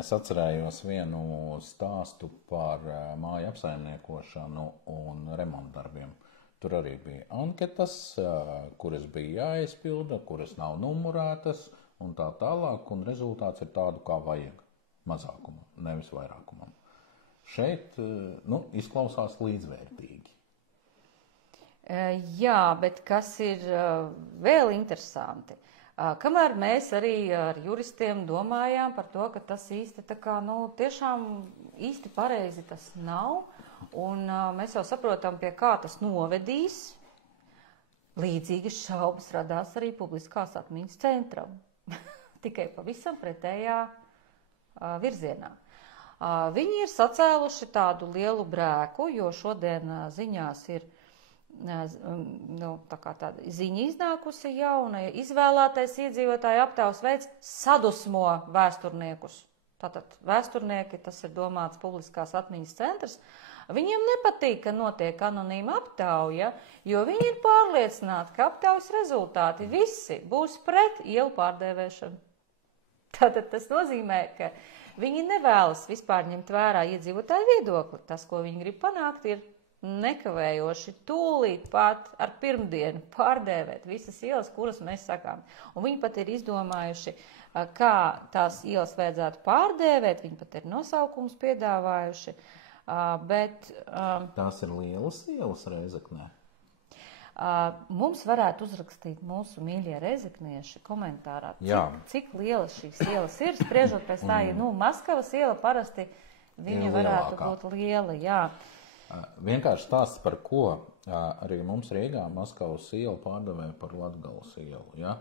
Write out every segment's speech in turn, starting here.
es atcerējos vienu stāstu par māju apsaimniekošanu un remontdarbiem. Tur arī bija anketas, kuras bija jāizpilda, kuras nav numurētas un tā tālāk, un rezultāts ir tādu, kā vajag mazākumam, nevis vairākumam. Šeit, izklausās līdzvērtīgi. Jā, bet kas ir vēl interesanti? Kamēr mēs arī ar juristiem domājām par to, ka tas īsti tā kā, tiešām īsti pareizi tas nav, un mēs jau saprotam, pie kā tas novedīs, līdzīgas šaubas radās arī publiskās atmiņas centram. Tikai pavisam pretējā virzienā. Viņi ir sacēluši tādu lielu brēku, jo šodien ziņās ir tāda ziņa iznākusi jauna, izvēlētais iedzīvotāju aptaujas veids sadusmo vēsturniekus. Tātad vēsturnieki, tas ir domāts publiskās atmiņas centrs, viņiem nepatīk, ka notiek anonīma aptauja, jo viņi ir pārliecināti, ka aptaujas rezultāti visi būs pret ielu pārdēvēšanu. Tātad tas nozīmē, ka viņi nevēlas vispār ņemt vērā iedzīvotāju viedokli. Tas, ko viņi grib panākt, ir nekavējoši tūlīt pat ar pirmdienu pārdēvēt visas ielas, kuras mēs sakām. Un viņi pat ir izdomājuši, kā tās ielas vajadzētu pārdēvēt, viņi pat ir nosaukums piedāvājuši, bet... Tās ir lielas ielas Rēzeknē? Mums varētu uzrakstīt mūsu mīļie rezeknieši komentārā, cik lielas šīs ielas ir, spriežot pēc tā, ja Maskavas iela parasti viņa varētu būt liela, jā. Vienkārši stāsts, par ko arī mums Rīgā Maskavas iela pārdevē par Latgales ielu, ja?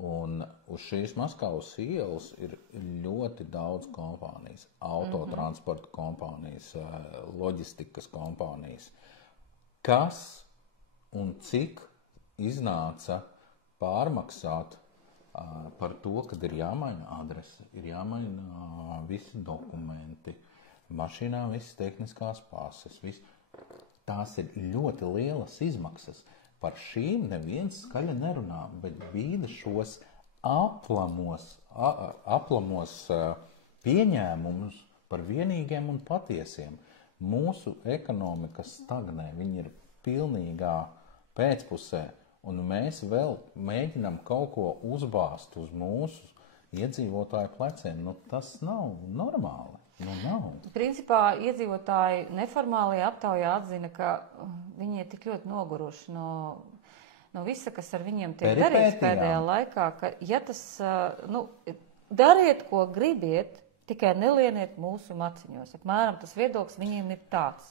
Un uz šīs Maskavas ielas ir ļoti daudz kompānijas, autotransporta kompānijas, loģistikas kompānijas. Kas un cik iznāca pārmaksāt par to, kad ir jāmaina adrese, ir jāmaina visi dokumenti, mašīnā visas tehniskās pases, tās ir ļoti lielas izmaksas. Par šīm neviens skaļi nerunā, bet bīda šos aplamos pieņēmumus par vienīgiem un patiesiem. Mūsu ekonomika stagnē, viņi ir pilnīgā pēcpusē, un mēs vēl mēģinām kaut ko uzbāzt uz mūsu iedzīvotāju pleciem. Tas nav normāli. Nav. Principā iedzīvotāji neformālajā aptaujā atzina, ka viņi ir tik ļoti noguruši no visa, kas ar viņiem tiek darīts pēdējā laikā, ka ja tas, dariet, ko gribiet, tikai nelieniet mūsu maciņos. Apmēram tas viedoklis viņiem ir tāds.